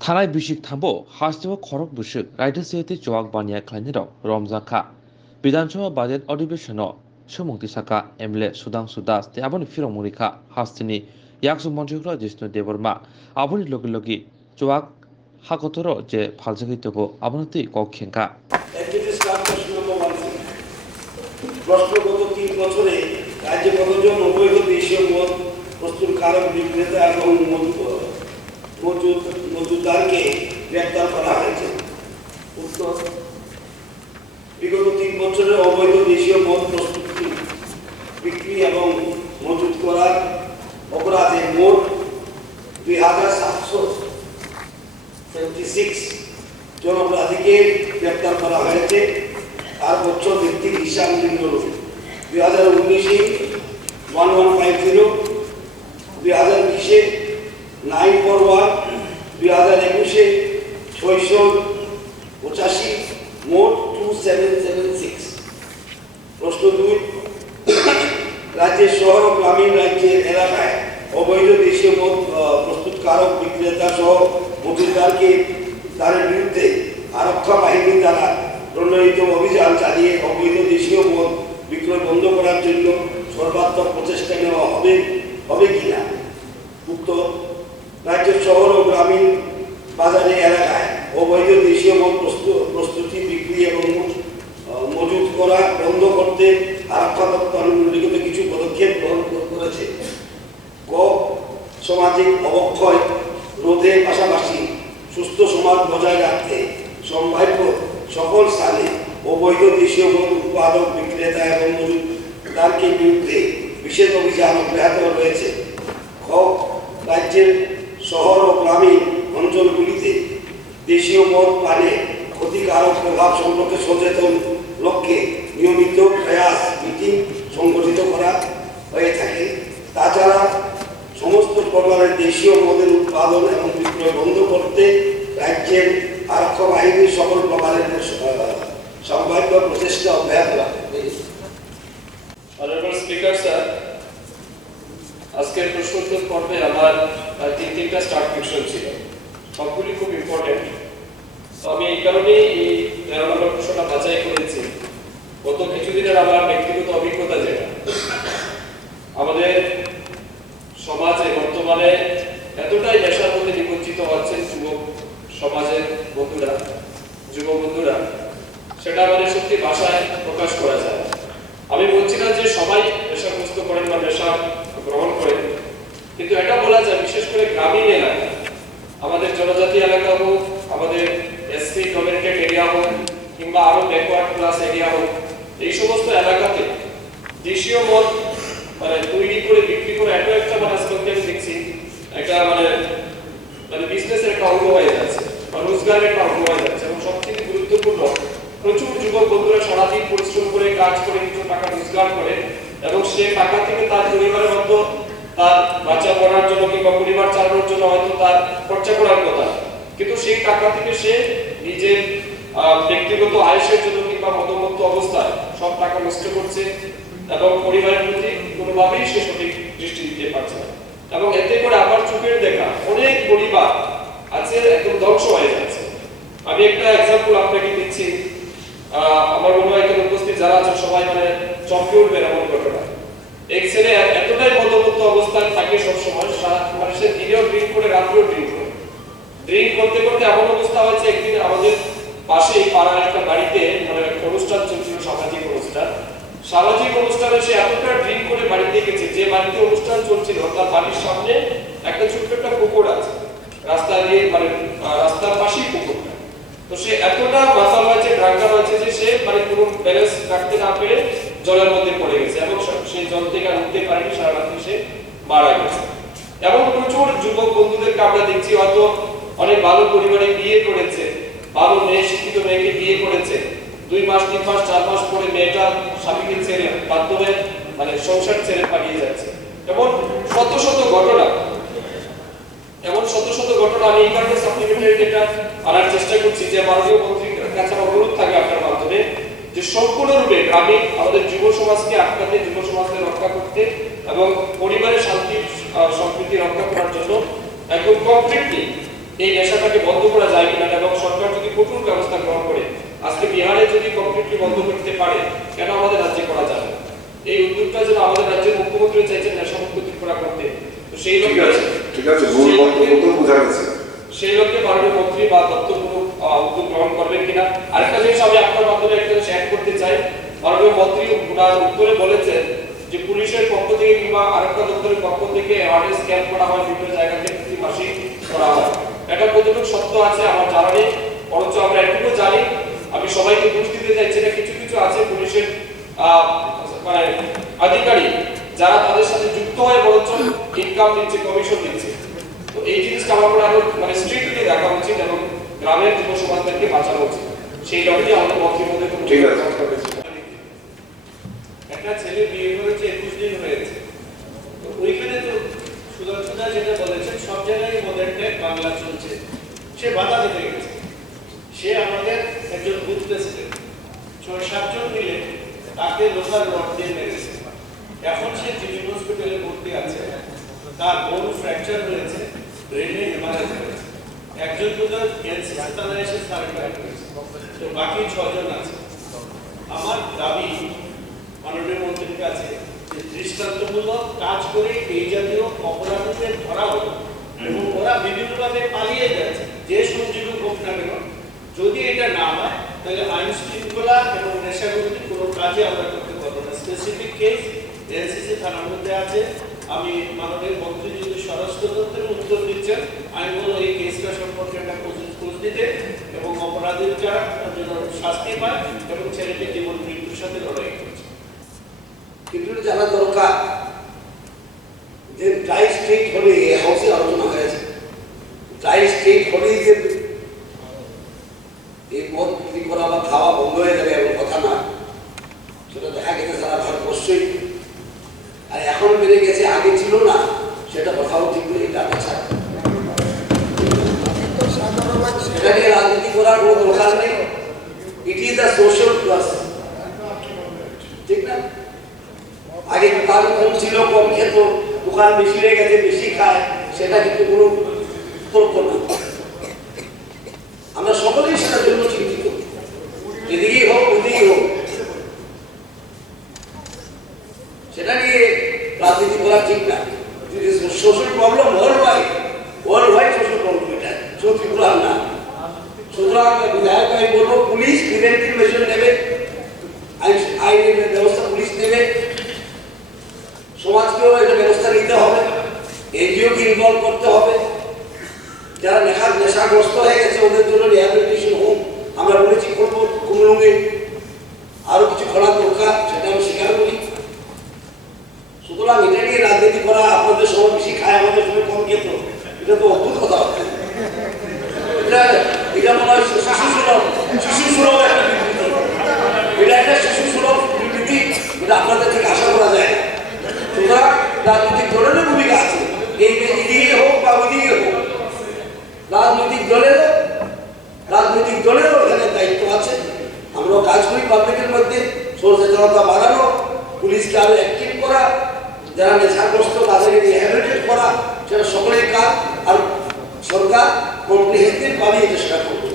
थानाय बिसिक थांबो हास्टेव खरक बुसुक राइडो सेहते चौक बानिया खालायनो रमजाखा विधानसभा बाजेट अधिवेशन सुमुक्ति साका एमएलए सुधांशु दास ते आबनि फिरं मुरिखा हास्टेनि याकसु मन्त्रिफ्रा जिष्णु देवर्मा आबनि लगे लगे चौक हाकतर जे फालजगितबो आबनति कखेंका প্রশ্নগত 3 বছরে রাজ্যে কতজন অবৈধ দেশীয় মদ প্রস্তুতকারক বিক্রেতা এবং মজুতদারকে গ্রেপ্তার করা হয়েছে? উত্তর: বিগত 3 বছরে অবৈধ দেশীয় মদ প্রস্তুতি, বিক্রি এবং মজুত করার অপরাধে মোট 2776 জন অপরাধীকে গ্রেপ্তার করা হয়েছে। আর বছর ভিত্তিক হিসাব নিম্নরূপ: 2019-এ 1150, 2020-এ 941, 2021-এ 685, মোট 2776। প্রশ্ন 2, রাজ্যের শহর ও গ্রামীণ রাজ্যের এলাকায় অবৈধ দেশীয় মদ প্রস্তুতকারক বিক্রেতা সহ মজুতদারকে তাদের বিরুদ্ধে আরক্ষা বাহিনী দ্বারা প্রণয়িত অভিযান চালিয়ে অবৈধ দেশীয় মদ বিক্রয় বন্ধ করার জন্য সর্বাত্মক প্রচেষ্টা নেওয়া হবে কিনা? উত্তর: রাজ্যের শহর ও গ্রামীণ বাজারে এলাকায় অবৈধ দেশীয় মদ প্রস্তুতি, বিক্রি এবং মজুত করা বন্ধ করতে আরক্ষা দপ্তর নিম্নলিখিত কিছু পদক্ষেপ গ্রহণ করেছে। ক. সামাজিক অবক্ষয় রোধের পাশাপাশি সুস্থ সমাজ বজায় রাখতে সম্ভাব্য সকল স্থানে অবৈধ দেশীয় মদ উৎপাদক, বিক্রেতা এবং মজুতদারকে বিরুদ্ধে বিশেষ অভিযান অব্যাহত রয়েছে। খ. রাজ্যের শহর ও গ্রামীণ অঞ্চলগুলিতে দেশীয় মদ পানে ক্ষতিকারক প্রভাব সম্পর্কে সচেতন লক্ষ্যে নিয়মিত প্রয়াস মিটিং সংগঠিত করা হয়ে থাকে। তাছাড়া সমস্ত প্রকারের দেশীয় মদের উৎপাদন এবং বিক্রয় বন্ধ করতে রাজ্যের আরক্ষা বাহিনীর সকল প্রকারের সম্ভাব্য প্রচেষ্টা অব্যাহত রাখবে। অনারেবল স্পিকার স্যার, আজকের প্রশ্নোত্তর পর্বে আমার তিনটা স্টার্ট কোয়েশ্চন ছিল, সবগুলি খুব ইম্পর্টেন্ট। তো আমি এই কারণে এই 13 নম্বর প্রশ্নটা বাছাই করেছি। গত কিছুদিনের আমার ব্যক্তিগত অভিজ্ঞতা যেটা, আমাদের সমাজে বর্তমানে এতটাই নেশার মধ্যে নিমজ্জিত হচ্ছেন যুবক সমাজের বন্ধুরা, যুব বন্ধুরা, সেটা মানে সত্যি ভাষায় প্রকাশ করা যায়। আমি বলছি না যে সবাই নেশাগ্রস্ত করেন বা নেশা গ্রহণ করেন, কিন্তু এটা বলা যায় বিশেষ করে গ্রামীণ এলাকা, আমাদের জনজাতি এলাকা হোক, আমাদের এসসি ডমিনেটেড এরিয়া হোক, কিংবা আরো ব্যাকওয়ার্ড ক্লাস এরিয়া হোক, এই সমস্ত এলাকাতে দেশীয় মদ মানে তৈরি করে বিক্রি করে এত একটা মানে আজকে আমি দেখছি একটা মানে বিজনেসের একটা অঙ্গ হয়ে যাচ্ছে বা রোজগারের একটা অঙ্গ হয়ে যাচ্ছে। এবং সবচেয়ে গুরুত্বপূর্ণ, প্রচুর যুবক বন্ধুরা সারাদিন পরিশ্রম করে কাজ করে কিছু টাকা রোজগার করে এবং সে টাকা থেকে তার পরিবারের মতো তার বাচ্চা পড়ার জন্য কিংবা পরিবার চালানোর জন্য হয়তো তার খরচা করার কথা, কিন্তু সেই টাকা থেকে সে নিজের ব্যক্তিগত আয়ের জন্য কিংবা মধ্যমত্ত অবস্থায় সব টাকা নষ্ট করছে এবং পরিবারের প্রতি কোনোভাবেই সে সঠিক দৃষ্টি দিতে পারছে না। এবং এতে করে আবার চোখের দেখা অনেক পরিবার আছে একদম ধ্বংস হয়ে যাচ্ছে। আমি একটা এক্সাম্পল আপনাকে দিচ্ছি, আমার মনে হয় এখানে উপস্থিত যারা আছেন সবাই মানে চমকে উঠবেন এমন ঘটনা। এক ছেলে এতটাই মধ্যমত্ত অবস্থায় থাকে সবসময়, মানে সে দিনেও ড্রিঙ্ক করে রাত্রেও ড্রিঙ্ক করে। ড্রিঙ্ক করতে করতে এমন অবস্থা হয়েছে, একদিন আমাদের পাশে পাড়ার একটা বাড়িতে মানে একটা অনুষ্ঠান চলছিল, সামাজিক অনুষ্ঠান। সামাজিক অনুষ্ঠানে সে এতটা ড্রিঙ্ক করে বাড়িতে গেছে, যে বাড়িতে অনুষ্ঠান চলছিল তার বাড়ির সামনে একটা ছোট্ট একটা পুকুর আছে, রাস্তা দিয়ে মানে রাস্তার পাশেই পুকুরটা। তো সে এতটা মাতাল হয়েছে, ড্রাঙ্কার হয়েছে যে সে মানে কোনো ব্যালেন্স রাখতে না পেরে জলের মধ্যে পড়ে গেছে এবং সেই জল থেকে আর উঠতে পারেনি, সারা রাত্রি সে মারা গেছে। এবং প্রচুর যুবক বন্ধুদেরকে আমরা দেখছি হয়তো অনেক ভালো পরিবারে বিয়ে করেছে, ভালো মেয়ে, শিক্ষিত মেয়েকে বিয়ে করেছে, 2 মাস 3 মাস 4 মাস পরে মেয়েটা স্বামীকে ছেড়ে বাধ্য হয়ে মানে সংসার ছেড়ে পালিয়ে যাচ্ছে। এমন শত শত ঘটনা, আমি এই কারণে সাপ্লিমেন্টারি ডেটা আনার চেষ্টা করছি যে মাননীয় মন্ত্রীর কাছে আমার অনুরোধ থাকে আপনার মাধ্যমে যে সম্পূর্ণরূপে গ্রামে আমাদের যুব সমাজকে আটকাতে, যুব সমাজকে রক্ষা করতে এবং পরিবারের শান্তি সম্প্রীতি রক্ষা করার জন্য একদম কমপ্লিটলি এই নেশাটাকে বন্ধ করা যায় কিনা এবং সরকার যদি কঠোর ব্যবস্থা গ্রহণ করে আজকে বিহারে যদি কমপ্লিটলি বন্ধ করতে পারে কেন আমাদের রাজ্যে করা যাবে এই উদ্যোগটা যেন আমাদের রাজ্যের মুখ্যমন্ত্রী চাইছেন নেশামুক্ত ত্রিপুরা করতে তো সেই লক্ষ্যে ঠিক আছে মূল বক্তব্য তো বোঝা গেছে সেই লক্ষ্যে মাননীয় মন্ত্রী বা দপ্তর কোনো উদ্যোগ গ্রহণ করবেন কিনা আরেকটা জিনিস আমি আপনার মাধ্যমে একটা জিনিস অ্যাড করতে চাই মাননীয় মন্ত্রী ওনার উত্তরে বলেছেন যে পুলিশের পক্ষ থেকে কিংবা আরেকটা দপ্তরের পক্ষ থেকে অ্যাওয়ারনেস ক্যাম্প করা হয় বিভিন্ন জায়গাতে প্রতি মাসেই করা হয় এটা কতটুকু সত্য আছে আমার জানা নেই বরঞ্চ আমরা এটুকু জানি আমি সবাইকে বুঝ দিতে চাইছি না কিছু কিছু আছে পুলিশের মানে আধিকারিক যারা তাদের সাথে যুক্ত হয়ে বরঞ্চ ইনকাম দিচ্ছে কমিশন দিচ্ছে তো এই জিনিসটা আমার মনে হয় মানে স্ট্রিক্টলি দেখা উচিত এবং গ্রামের যুব সমাজদেরকে বাঁচানো উচিত সেই লক্ষ্যে আমাদের মন্ত্রীর মধ্যে ঠিক আছে একটা ছেলে বিয়ে করেছে 21 দিন হয়েছে তো ওইখানে তো সুদর্শনদা যেটা বলেছেন সব জায়গায় মডার্ন টাইপ বাংলা চলছে সে বাধা দিতে গেছে সে আমাদের একজন বুথ প্রেসিডেন্ট 6-7 জন মিলে তাকে লোকাল রড দিয়ে মেরেছে এখন সে জিবি হসপিটালে ভর্তি আছে তার বোন ফ্র্যাকচার হয়েছে ব্রেনে হেমারেজ হয়েছে একজন দুজন এনসিসি থানায় এসে সারেন্ডার করেছে তো বাকি 6 জন আছে আমার দাবি মাননীয় মন্ত্রীর কাছে যে দৃষ্টান্তমূলক কাজ করে এই জাতীয় অপরাধীদের ধরা হলো এবং ওরা বিভিন্নভাবে পালিয়ে যাচ্ছে যে সংযোগ হোক না কেন যদি এটা না হয় তাহলে আইন শৃঙ্খলা এবং নেশাবিরোধী কোনো কাজে আমরা করতে পারবো না স্পেসিফিক কেস এনসিসি থানার মধ্যে আছে আমি মাননীয় মন্ত্রী যদি স্বরাষ্ট্র দপ্তরের উত্তর দিচ্ছেন আমি বলবো এই কেসটা সম্পর্কে একটা খোঁজ দিতে এবং অপরাধীর যারা যেন শাস্তি পায় এবং ছেলেটি জীবন মৃত্যুর সাথে লড়াই করছে কিন্তু জানা দরকার যে ড্রাই স্টেট হলে হাউসে আলোচনা হয়েছে ড্রাই স্টেট হলেই যে এই মদ বিক্রি করা বা খাওয়া বন্ধ হয়ে যাবে এমন কথা না সেটা দেখা গেছে সারা ভারতবর্ষই আর এখন বেড়ে গেছে আগে ছিল না সেটা কথাও ঠিক নেই এটা আচ্ছা এটা নিয়ে রাজনীতি করার কোনো দরকার নেই it is the social class ঠিক না আগে দোকান কম ছিল কম খেত দোকান বেশি হয়ে গেছে বেশি খায় সেটা কিন্তু কোনো তর্ক না আমরা সকলেই সেটার জন্য চিন্তিত যেদিকেই হোক ওদিকেই হোক সেটা নিয়ে রাজনীতি করা ঠিক না social problem world wide social problem এটা শুধু ত্রিপুরার না সুতরাং বিধায়ক আমি বলবো পুলিশ প্রিভেন্টিভ মেজার নেবে আইনের ব্যবস্থা পুলিশ নেবে সমাজকেও একটা ব্যবস্থা নিতে হবে এনজিওকে ইনভলভ করতে হবে যারা নেশাগ্রস্ত হয়ে গেছে ওদের জন্য রিহ্যাবিলিটেশন হোম আমরা বলেছি করবো কুমরুঙে আরো কিছু করা দরকার সেটা আমি স্বীকার করি সুতরাং এটা নিয়ে রাজনীতি করা আপনাদের সময় বেশি খায় আমাদের সময় কম খেত এটা তো অদ্ভুত কথা হচ্ছে এটা মনে হয় শিশু সুলভ একটা বিবৃতি এটা একটা শিশু সুলভ বিবৃতি এটা আপনাদের থেকে আশা করা যায় না সুতরাং রাজনৈতিক দলেরও ভূমিকা আছে এই এদিকে হোক বা ওইদিকে হোক রাজনৈতিক দলেরও এখানে দায়িত্ব আছে আমরাও কাজ করি পাবলিকের মধ্যে সচেতনতা বাড়ানো পুলিশকে আরো অ্যাক্টিভ করা যারা নেশাগ্রস্ত তাদেরকে রিহ্যাবিলিটেট করা সেটা সকলের কাজ আর সরকার কম্প্রিহেন্সিভ ভাবে এটা সেটা করবে